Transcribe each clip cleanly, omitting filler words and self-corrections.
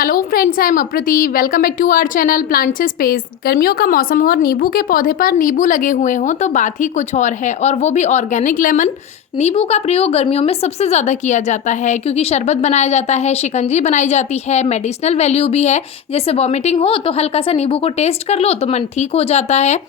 Hello friends, I am Apriti. Welcome back to our channel plant से space. गर्मियों का मौसम हो और नींबू के पौधे पर नींबू लगे हुए हों तो बात ही कुछ और है, और वो भी ऑर्गेनिक लेमन। नींबू का प्रयोग गर्मियों में सबसे ज़्यादा किया जाता है क्योंकि शरबत बनाया जाता है, शिकंजी बनाई जाती है, मेडिसिनल वैल्यू भी है। जैसे वॉमिटिंग हो तो हल्का सा नींबू को टेस्ट कर लो तो मन ठीक हो जाता है।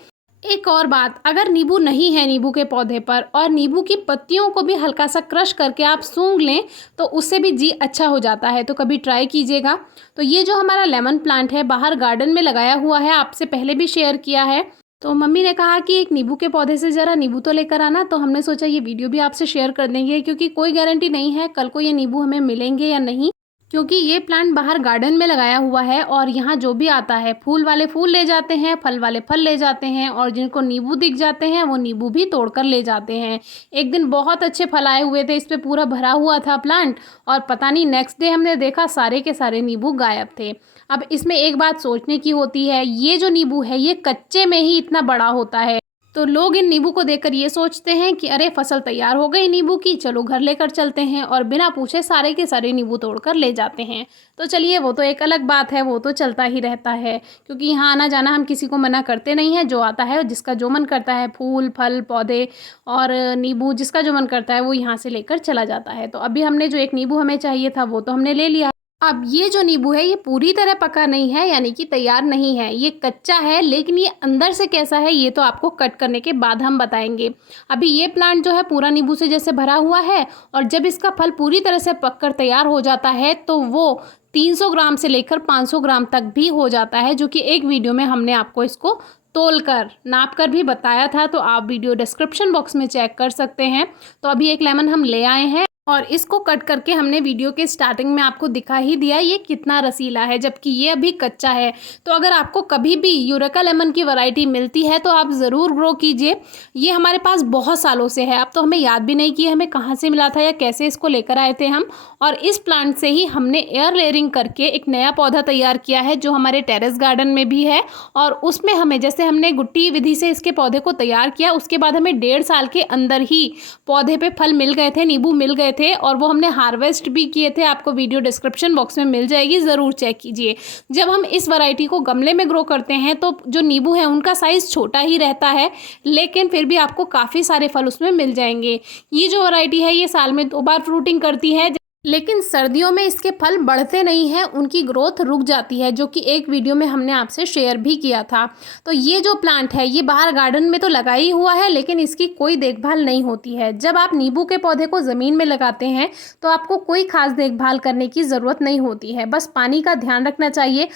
एक और बात, अगर नींबू नहीं है नींबू के पौधे पर और नींबू की पत्तियों को भी हल्का सा क्रश करके आप सूंघ लें तो उससे भी जी अच्छा हो जाता है, तो कभी ट्राई कीजिएगा। तो ये जो हमारा लेमन प्लांट है बाहर गार्डन में लगाया हुआ है, आपसे पहले भी शेयर किया है। तो मम्मी ने कहा कि एक नींबू के पौधे से ज़रा नींबू तो लेकर आना, तो हमने सोचा ये वीडियो भी आपसे शेयर कर देंगे क्योंकि कोई गारंटी नहीं है कल को ये नींबू हमें मिलेंगे या नहीं। क्योंकि ये प्लांट बाहर गार्डन में लगाया हुआ है और यहाँ जो भी आता है फूल वाले फूल ले जाते हैं, फल वाले फल ले जाते हैं, और जिनको नींबू दिख जाते हैं वो नींबू भी तोड़कर ले जाते हैं। एक दिन बहुत अच्छे फल आए हुए थे, इस पे पूरा भरा हुआ था प्लांट, और पता नहीं नेक्स्ट डे हमने देखा सारे के सारे नींबू गायब थे। अब इसमें एक बात सोचने की होती है, ये जो नींबू है ये कच्चे में ही इतना बड़ा होता है, तो लोग इन नींबू को देखकर ये सोचते हैं कि अरे फसल तैयार हो गई नींबू की, चलो घर लेकर चलते हैं, और बिना पूछे सारे के सारे नींबू तोड़कर ले जाते हैं। तो चलिए वो तो एक अलग बात है, वो तो चलता ही रहता है क्योंकि यहाँ आना जाना हम किसी को मना करते नहीं है। जो आता है जिसका जो मन करता है, फूल फल पौधे और नींबू जिसका जो मन करता है वो यहाँ से लेकर चला जाता है। तो अभी हमने जो एक नींबू हमें चाहिए था वो तो हमने ले लिया। अब ये जो नींबू है ये पूरी तरह पका नहीं है, यानी कि तैयार नहीं है, ये कच्चा है, लेकिन ये अंदर से कैसा है ये तो आपको कट करने के बाद हम बताएंगे। अभी ये प्लांट जो है पूरा नींबू से जैसे भरा हुआ है, और जब इसका फल पूरी तरह से पककर तैयार हो जाता है तो वो 300 ग्राम से लेकर 500 ग्राम तक भी हो जाता है, जो कि एक वीडियो में हमने आपको इसको तोल कर नाप कर भी बताया था, तो आप वीडियो डिस्क्रिप्शन बॉक्स में चेक कर सकते हैं। तो अभी एक लेमन हम ले आए हैं और इसको कट करके हमने वीडियो के स्टार्टिंग में आपको दिखा ही दिया ये कितना रसीला है, जबकि ये अभी कच्चा है। तो अगर आपको कभी भी यूरेका लेमन की वैरायटी मिलती है तो आप ज़रूर ग्रो कीजिए। ये हमारे पास बहुत सालों से है, अब तो हमें याद भी नहीं कि हमें कहाँ से मिला था या कैसे इसको लेकर आए थे हम। और इस प्लांट से ही हमने एयर लेयरिंग करके एक नया पौधा तैयार किया है जो हमारे टेरेस गार्डन में भी है, और उसमें हमें जैसे हमने गुट्टी विधि से इसके पौधे को तैयार किया, उसके बाद हमें 1.5 साल के अंदर ही पौधे पे फल मिल गए थे, नींबू मिल गए थे, और वो हमने हार्वेस्ट भी किए थे। आपको वीडियो डिस्क्रिप्शन बॉक्स में मिल जाएगी, ज़रूर चेक कीजिए। जब हम इस वैरायटी को गमले में ग्रो करते हैं तो जो नींबू है उनका साइज़ छोटा ही रहता है, लेकिन फिर भी आपको काफ़ी सारे फल उसमें मिल जाएंगे। ये जो वैरायटी है ये साल में 2 बार फ्रूटिंग करती है, लेकिन सर्दियों में इसके फल बढ़ते नहीं हैं, उनकी ग्रोथ रुक जाती है, जो कि एक वीडियो में हमने आपसे शेयर भी किया था। तो ये जो प्लांट है ये बाहर गार्डन में तो लगा ही हुआ है, लेकिन इसकी कोई देखभाल नहीं होती है। जब आप नींबू के पौधे को ज़मीन में लगाते हैं तो आपको कोई खास देखभाल करने की ज़रूरत नहीं होती है, बस पानी का ध्यान रखना चाहिए।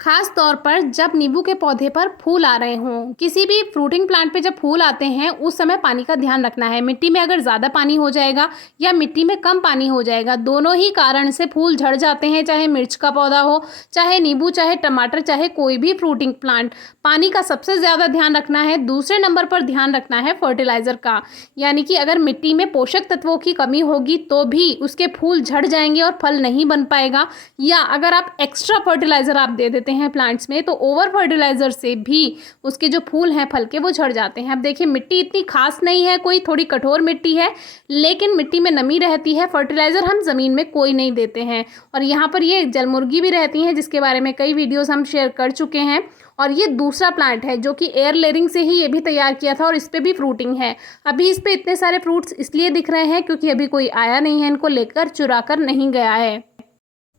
खास तौर पर जब नींबू के पौधे पर फूल आ रहे हों, किसी भी फ्रूटिंग प्लांट पे जब फूल आते हैं उस समय पानी का ध्यान रखना है। मिट्टी में अगर ज़्यादा पानी हो जाएगा या मिट्टी में कम पानी हो जाएगा, दोनों ही कारण से फूल झड़ जाते हैं, चाहे मिर्च का पौधा हो, चाहे नींबू, चाहे टमाटर, चाहे कोई भी फ्रूटिंग प्लांट। पानी का सबसे ज़्यादा ध्यान रखना है। दूसरे नंबर पर ध्यान रखना है फर्टिलाइज़र का, यानी कि अगर मिट्टी में पोषक तत्वों की कमी होगी तो भी उसके फूल झड़ जाएंगे और फल नहीं बन पाएगा। या अगर आप एक्स्ट्रा फर्टिलाइज़र आप दे देते हैं प्लांट्स में तो ओवर फर्टिलाइजर से भी उसके जो फूल हैं फल के वो झड़ जाते हैं। अब देखिए मिट्टी इतनी खास नहीं है, कोई थोड़ी कठोर मिट्टी है, लेकिन मिट्टी में नमी रहती है। फर्टिलाइजर हम ज़मीन में कोई नहीं देते हैं। और यहाँ पर ये जलमुर्गी भी रहती हैं जिसके बारे में कई वीडियोस हम शेयर कर चुके हैं। और ये दूसरा प्लांट है जो कि एयर लेयरिंग से ही ये भी तैयार किया था, और इस पर भी फ्रूटिंग है। अभी इस पर इतने सारे फ्रूट्स इसलिए दिख रहे हैं क्योंकि अभी कोई आया नहीं है, इनको लेकर चुरा कर नहीं गया है।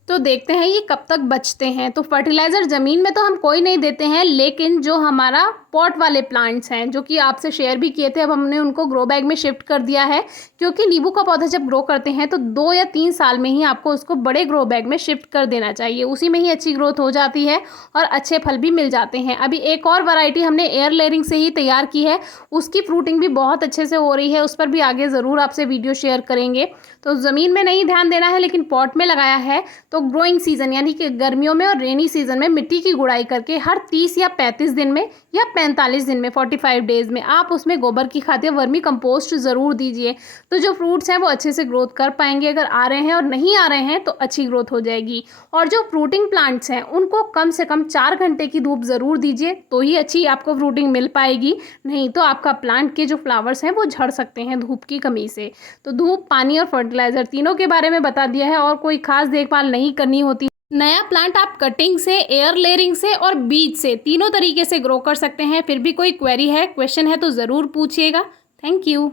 तो देखते हैं ये कब तक बचते हैं। तो फर्टिलाइज़र ज़मीन में तो हम कोई नहीं देते हैं, लेकिन जो हमारा पॉट वाले प्लांट्स हैं जो कि आपसे शेयर भी किए थे, अब हमने उनको ग्रो बैग में शिफ्ट कर दिया है, क्योंकि नींबू का पौधा जब ग्रो करते हैं तो 2 या 3 साल में ही आपको उसको बड़े ग्रो बैग में शिफ्ट कर देना चाहिए। उसी में ही अच्छी ग्रोथ हो जाती है और अच्छे फल भी मिल जाते हैं। अभी एक और वैरायटी हमने एयर लेयरिंग से ही तैयार की है, उसकी फ्रूटिंग भी बहुत अच्छे से हो रही है, उस पर भी आगे ज़रूर आपसे वीडियो शेयर करेंगे। तो ज़मीन में नहीं ध्यान देना है, लेकिन पॉट में लगाया है तो ग्रोइंग सीजन यानी कि गर्मियों में और रेनी सीजन में मिट्टी की गुड़ाई करके हर 30 या 35 दिन में या 45 दिन में 45 डेज में आप उसमें गोबर की खाद या वर्मी कंपोस्ट ज़रूर दीजिए। तो जो फ्रूट्स हैं वो अच्छे से ग्रोथ कर पाएंगे। अगर आ रहे हैं और नहीं आ रहे हैं तो अच्छी ग्रोथ हो जाएगी। और जो फ्रूटिंग प्लांट्स हैं उनको कम से कम 4 घंटे की धूप ज़रूर दीजिए, तो ही अच्छी आपको फ्रूटिंग मिल पाएगी। नहीं तो आपका प्लांट के जो फ्लावर्स हैं वो झड़ सकते हैं धूप की कमी से। तो धूप, पानी और फर्टिलाइज़र तीनों के बारे में बता दिया है, और कोई खास देखभाल नहीं करनी होती। नया प्लांट आप कटिंग से, एयर लेयरिंग से और बीज से तीनों तरीके से ग्रो कर सकते हैं। फिर भी कोई क्वेरी है, क्वेश्चन है तो ज़रूर पूछिएगा। Thank you.